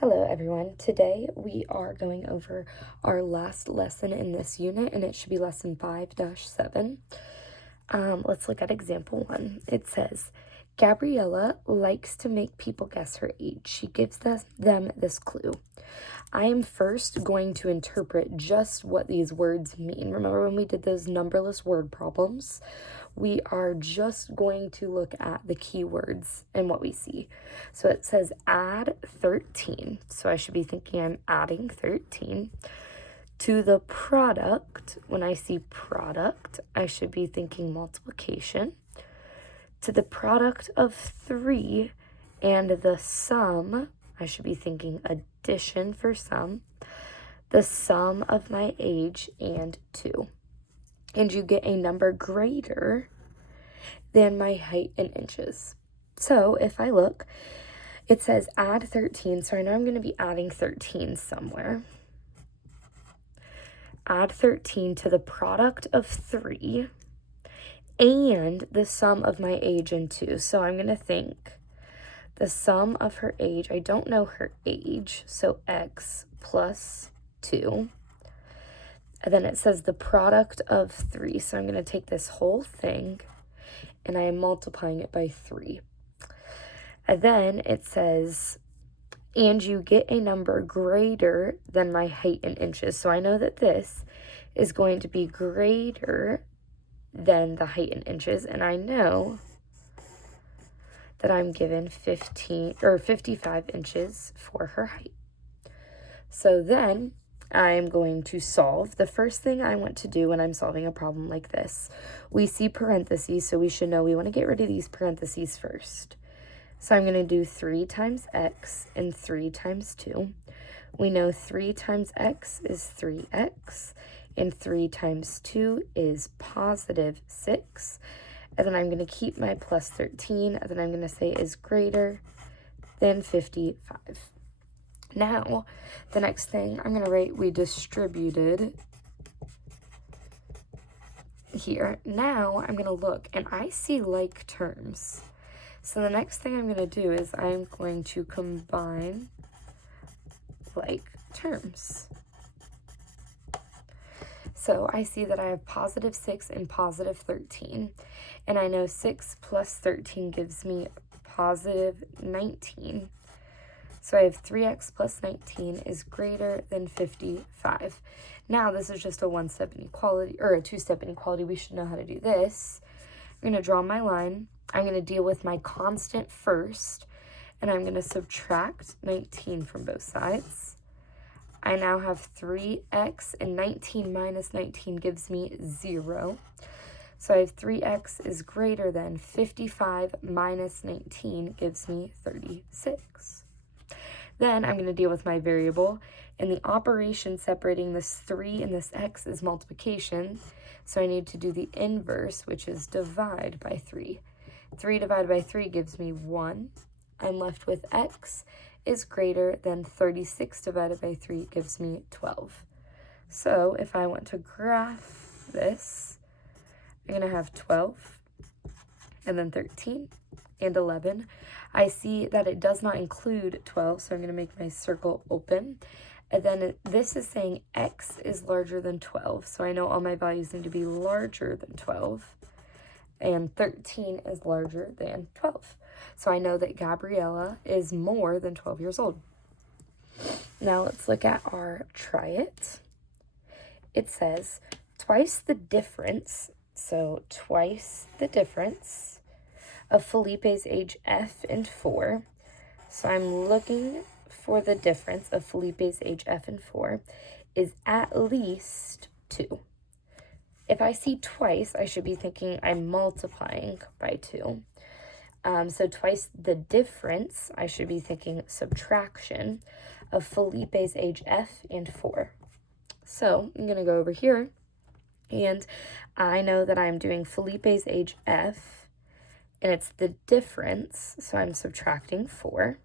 Hello everyone. Today we are going over our last lesson in this unit, and it should be lesson 5-7. Let's look at example 1. It says, Gabriella likes to make people guess her age. She gives them this clue. I am first going to interpret just what these words mean. Remember when we did those numberless word problems? We are just going to look at the keywords and what we see. So it says add 13. So I should be thinking I'm adding 13. To the product, when I see product, I should be thinking multiplication. To the product of 3 and the sum, I should be thinking addition for sum. The sum of my age and 2. And you get a number greater than my height in inches. So if I look, it says add 13. So I know I'm going to be adding 13 somewhere. Add 13 to the product of 3 and the sum of my age and 2. So I'm going to think the sum of her age. I don't know her age, so x plus 2. And then it says the product of 3. So I'm going to take this whole thing and I am multiplying it by 3. And then it says, and you get a number greater than my height in inches. So I know that this is going to be greater than the height in inches. And I know that I'm given 55 inches for her height. So then I'm going to solve. The first thing I want to do when I'm solving a problem like this, we see parentheses, so we should know we want to get rid of these parentheses first. So I'm going to do 3 times x and 3 times 2. We know 3 times x is 3x, and 3 times 2 is positive 6. And then I'm going to keep my plus 13, and then I'm going to say is greater than 55. Now, the next thing I'm going to write, we distributed here. Now, I'm going to look, and I see like terms. So the next thing I'm going to do is I'm going to combine like terms. So I see that I have positive 6 and positive 13. And I know 6 plus 13 gives me positive 19. So I have 3x plus 19 is greater than 55. Now this is just a one-step inequality, or a two-step inequality. We should know how to do this. I'm going to draw my line. I'm going to deal with my constant first, and I'm going to subtract 19 from both sides. I now have 3x, and 19 minus 19 gives me 0. So I have 3x is greater than 55 minus 19 gives me 36. Then I'm going to deal with my variable, and the operation separating this 3 and this x is multiplication. So I need to do the inverse, which is divide by 3. 3 divided by 3 gives me 1. I'm left with x is greater than 36 divided by 3 gives me 12. So if I want to graph this, I'm going to have 12 and then 13 and 11. I see that it does not include 12, so I'm going to make my circle open. And then this is saying x is larger than 12, so I know all my values need to be larger than 12. And 13 is larger than 12. So I know that Gabriella is more than 12 years old. Now let's look at our try it. It says twice the difference, so twice the difference of Felipe's age F and 4. So I'm looking for the difference of Felipe's age F and 4 is at least 2. If I see twice, I should be thinking I'm multiplying by 2. So twice the difference, I should be thinking subtraction of Felipe's age F and 4. So I'm going to go over here, and I know that I'm doing Felipe's age F, and it's the difference, so I'm subtracting 4.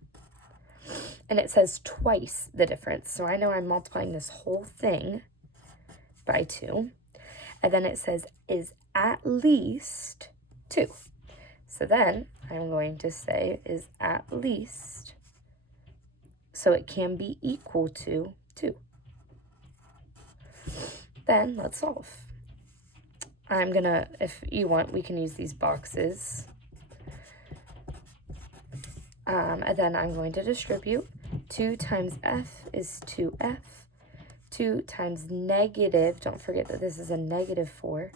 And it says twice the difference, so I know I'm multiplying this whole thing by 2. And then it says is at least 2. So then I'm going to say is at least so it can be equal to 2. Then let's solve. If you want, we can use these boxes. And then I'm going to distribute. 2 times f is 2f. 2 times negative, don't forget that this is a negative 4,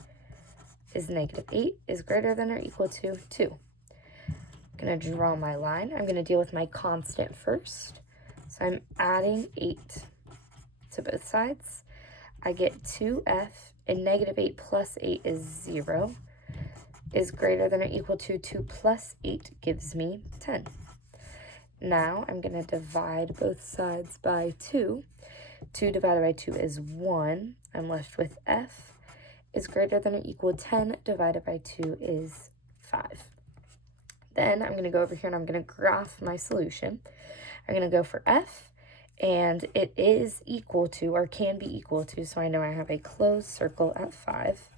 is negative 8, is greater than or equal to 2. I'm going to draw my line. I'm going to deal with my constant first. So I'm adding 8 to both sides. I get 2f, and negative 8 plus 8 is 0, is greater than or equal to 2 plus 8 gives me 10. Now I'm going to divide both sides by 2. 2 divided by 2 is 1. I'm left with f is greater than or equal to 10 divided by 2 is 5. Then I'm going to go over here and I'm going to graph my solution. I'm going to go for f, and it is equal to, or can be equal to, so I know I have a closed circle at 5.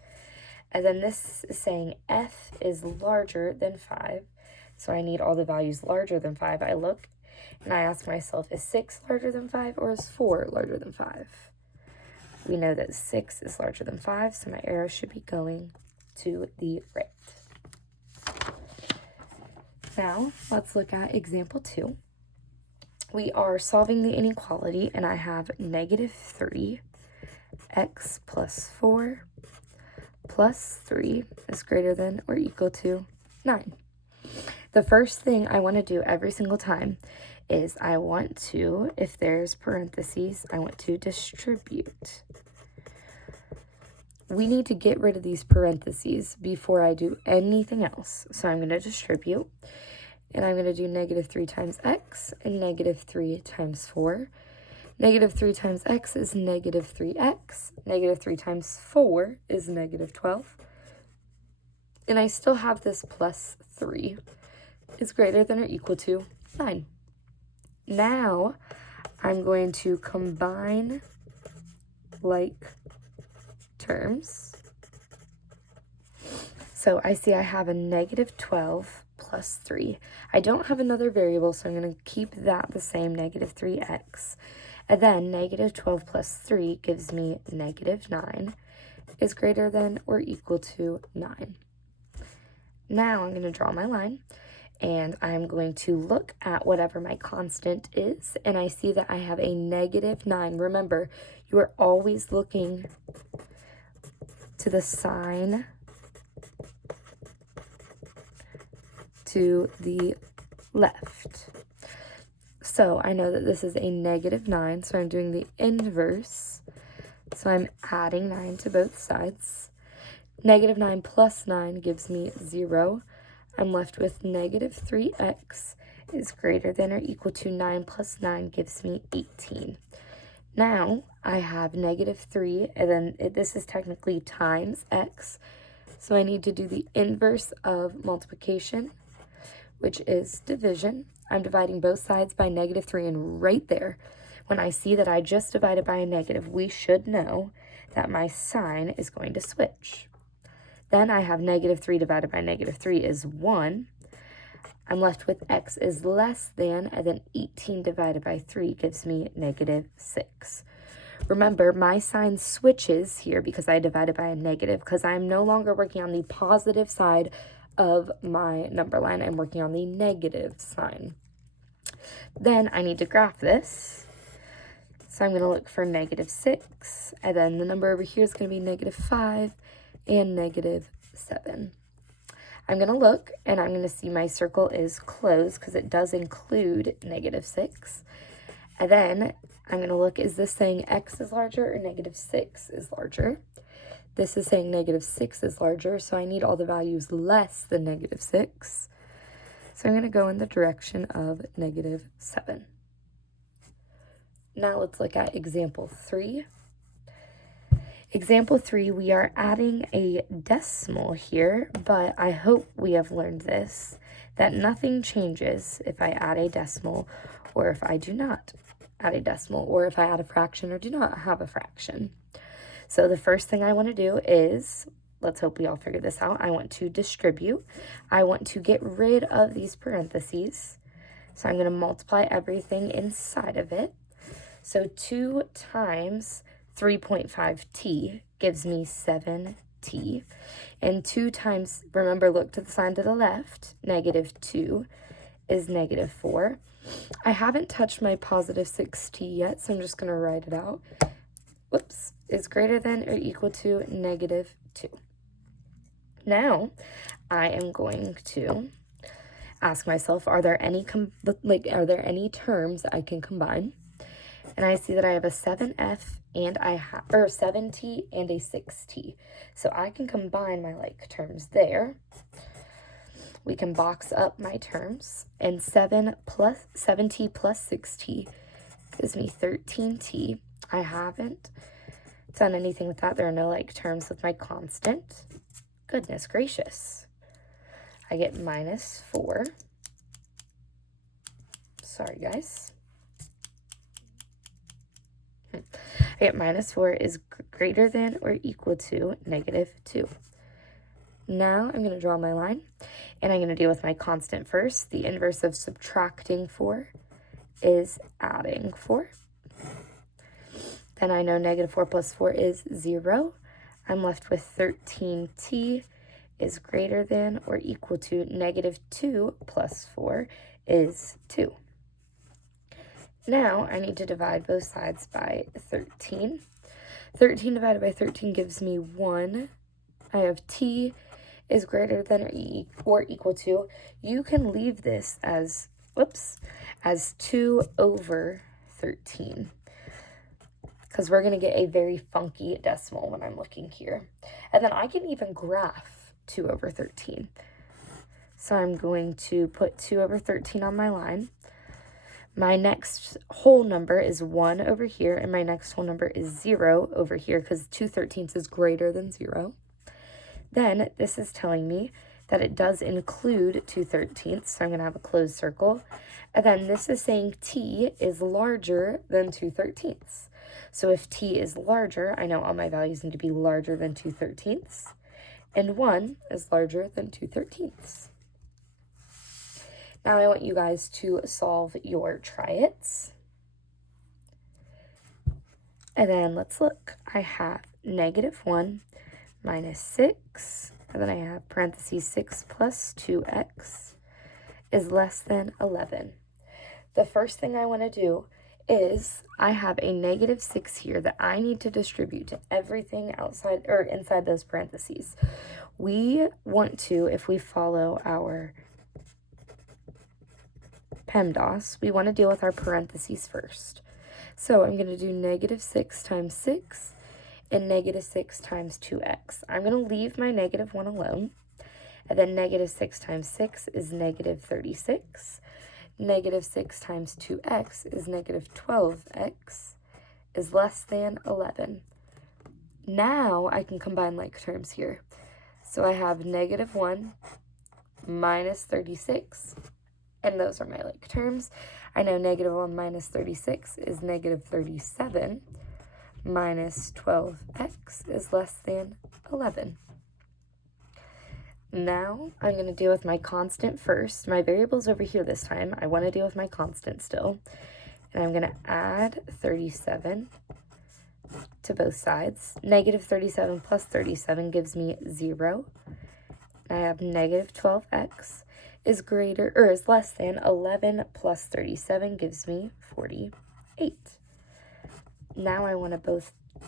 And then this is saying f is larger than 5. So I need all the values larger than 5. I look and I ask myself, is 6 larger than 5 or is 4 larger than 5? We know that 6 is larger than 5, so my arrow should be going to the right. Now, let's look at example 2. We are solving the inequality, and I have negative 3 x plus 4 plus 3 is greater than or equal to 9. The first thing I want to do every single time is I want to, if there's parentheses, I want to distribute. We need to get rid of these parentheses before I do anything else. So I'm going to distribute, and I'm going to do negative 3 times x and negative 3 times 4. Negative 3 times x is negative 3x. Negative 3 times 4 is negative 12. And I still have this plus 3 is greater than or equal to 9. Now, I'm going to combine like terms. So I see I have a negative 12 plus 3. I don't have another variable, so I'm going to keep that the same, negative 3x. And then negative 12 plus 3 gives me negative 9 is greater than or equal to 9. Now I'm going to draw my line, and I'm going to look at whatever my constant is, and I see that I have a negative 9. Remember, you are always looking to the sign to the left. So I know that this is a negative 9, so I'm doing the inverse. So I'm adding 9 to both sides. Negative 9 plus 9 gives me 0. I'm left with negative 3x is greater than or equal to 9 plus 9 gives me 18. Now I have negative 3, and then this is technically times x. So I need to do the inverse of multiplication, which is division. I'm dividing both sides by negative 3, and right there, when I see that I just divided by a negative, we should know that my sign is going to switch. Then I have negative 3 divided by negative 3 is 1. I'm left with x is less than, and then 18 divided by 3 gives me negative 6. Remember, my sign switches here because I divided by a negative, because I'm no longer working on the positive side of my number line. I'm working on the negative sign. Then I need to graph this. So I'm going to look for negative 6, and then the number over here is going to be negative 5 and negative 7. I'm going to look, and I'm going to see my circle is closed because it does include negative 6. And then I'm going to look, is this saying x is larger or negative 6 is larger? This is saying negative 6 is larger, so I need all the values less than negative 6. So I'm going to go in the direction of negative 7. Now let's look at example 3. Example 3, we are adding a decimal here, but I hope we have learned this, that nothing changes if I add a decimal or if I do not add a decimal, or if I add a fraction or do not have a fraction. So the first thing I want to do is, let's hope we all figure this out, I want to distribute. I want to get rid of these parentheses. So I'm going to multiply everything inside of it. So 2 times 3.5t gives me 7t. And 2 times, remember, look to the sign to the left, -2 is -4. I haven't touched my positive 6t yet, so I'm just going to write it out. Whoops, is greater than or equal to -2. Now, I am going to ask myself, are there any terms that I can combine? And I see that I have a 7f and 7t and a 6t. So I can combine my like terms there. We can box up my terms, and 7t plus 6t gives me 13t. I haven't done anything with that. There are no like terms with my constant. Goodness gracious. I get -4. Sorry, guys. I get -4 is greater than or equal to -2. Now I'm going to draw my line, and I'm going to deal with my constant first. The inverse of subtracting 4 is adding 4. Then I know -4 plus 4 is 0. I'm left with 13t is greater than or equal to -2 plus 4 is 2. Now I need to divide both sides by 13. 13 divided by 13 gives me 1. I have t is greater than or equal to. You can leave this as, as 2 over 13. Because we're going to get a very funky decimal when I'm looking here. And then I can even graph 2 over 13. So I'm going to put 2 over 13 on my line. My next whole number is 1 over here, and my next whole number is 0 over here, because 2/13 is greater than 0. Then this is telling me that it does include 2/13, so I'm going to have a closed circle. And then this is saying t is larger than 2/13. So if t is larger, I know all my values need to be larger than 2/13, and 1 is larger than 2/13. Now I want you guys to solve your triads. And then let's look. I have -1 minus 6, and then I have parentheses 6 plus 2x is less than 11. The first thing I want to do is I have a -6 here that I need to distribute to everything outside or inside those parentheses. We want to, if we follow our PEMDAS, we want to deal with our parentheses first. So I'm going to do -6 times 6 and -6 times 2x. I'm going to leave my -1 alone. And then -6 times 6 is -36. -6 times 2x is -12x is less than 11. Now I can combine like terms here. So I have -1 minus 36, and those are my like terms. I know -1 minus 36 is -37 minus 12x is less than 11. Now I'm going to deal with my constant first. My variable's over here this time. I want to deal with my constant still. And I'm going to add 37 to both sides. -37 plus 37 gives me 0. I have -12x is greater or is less than 11 plus 37 gives me 48. Now I want to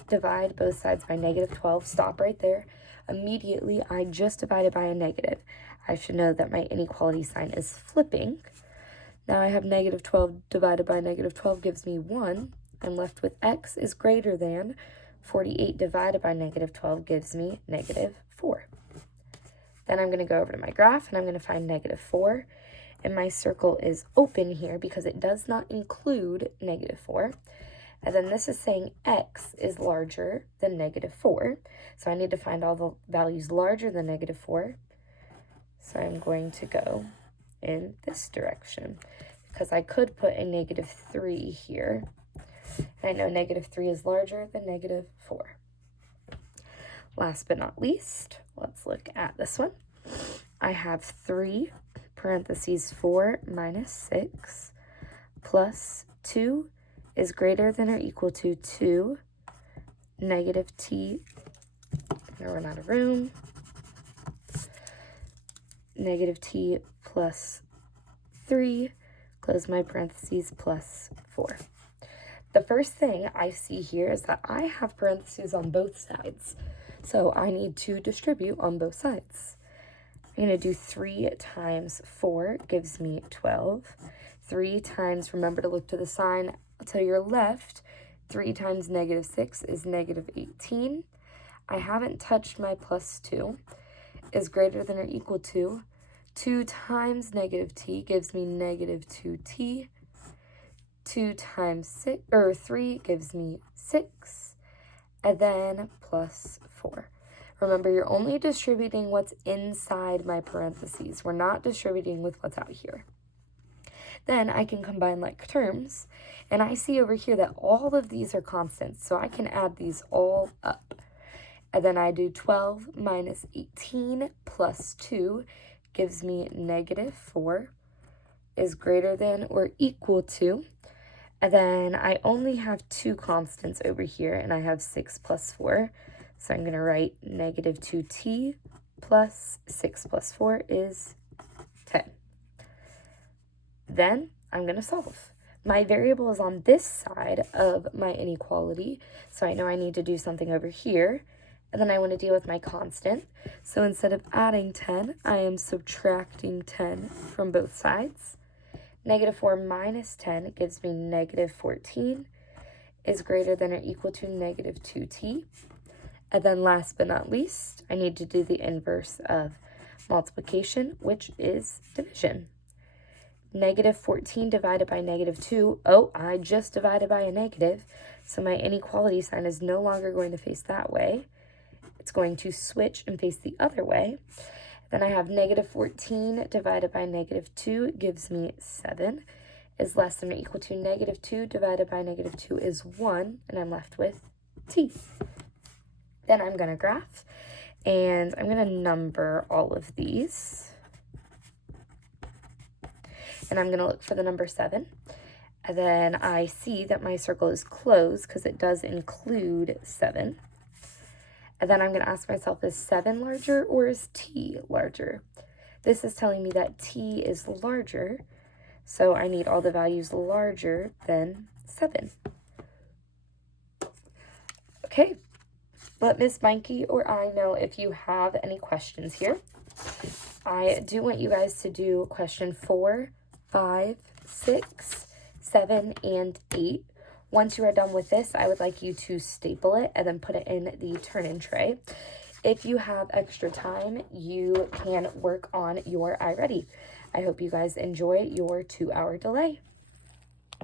divide both sides by -12. Stop right there. Immediately, I just divided by a negative. I should know that my inequality sign is flipping. Now I have -12 divided by -12 gives me 1. I'm left with x is greater than 48 divided by -12 gives me -4. Then I'm going to go over to my graph, and I'm going to find -4. And my circle is open here because it does not include -4. And then this is saying x is larger than -4. So I need to find all the values larger than -4. So I'm going to go in this direction because I could put a -3 here. And I know -3 is larger than -4. Last but not least, let's look at this one. I have 3 parentheses 4 minus 6 plus 2 is greater than or equal to 2 negative t, I'm gonna run out of room, negative t plus 3, close my parentheses, plus 4. The first thing I see here is that I have parentheses on both sides, so I need to distribute on both sides. I'm going to do 3 times 4 gives me 12. 3 times, remember to look to the sign to your left, 3 times negative 6 is negative 18. I haven't touched my plus 2, is greater than or equal to 2 times negative t gives me negative 2t. 2 times 6, or 3 gives me 6, and then plus 4. Remember, you're only distributing what's inside my parentheses. We're not distributing with what's out here. Then I can combine like terms, and I see over here that all of these are constants, so I can add these all up. And then I do 12 minus 18 plus 2 gives me negative 4, is greater than or equal to, and then I only have 2 constants over here, and I have 6 plus 4, so I'm going to write negative 2t plus 6 plus 4 is 10. Then I'm going to solve. My variable is on this side of my inequality, so I know I need to do something over here, and then I want to deal with my constant. So instead of adding 10, I am subtracting 10 from both sides. Negative 4 minus 10 gives me negative 14, is greater than or equal to negative 2t. And then last but not least, I need to do the inverse of multiplication, which is division. Negative 14 divided by negative 2. Oh, I just divided by a negative, so my inequality sign is no longer going to face that way. It's going to switch and face the other way. Then I have negative 14 divided by negative 2 gives me 7, is less than or equal to negative 2 divided by negative 2 is 1, and I'm left with t. Then I'm going to graph, and I'm going to number all of these. And I'm going to look for the number 7. And then I see that my circle is closed because it does include 7. And then I'm going to ask myself, is 7 larger or is t larger? This is telling me that t is larger, so I need all the values larger than 7. Okay, let Miss Meinke or I know if you have any questions here. I do want you guys to do question 4, 5, 6, 7, and 8. Once you are done with this, I would like you to staple it and then put it in the turn-in tray. If you have extra time, you can work on your iReady. I hope you guys enjoy your 2-hour delay.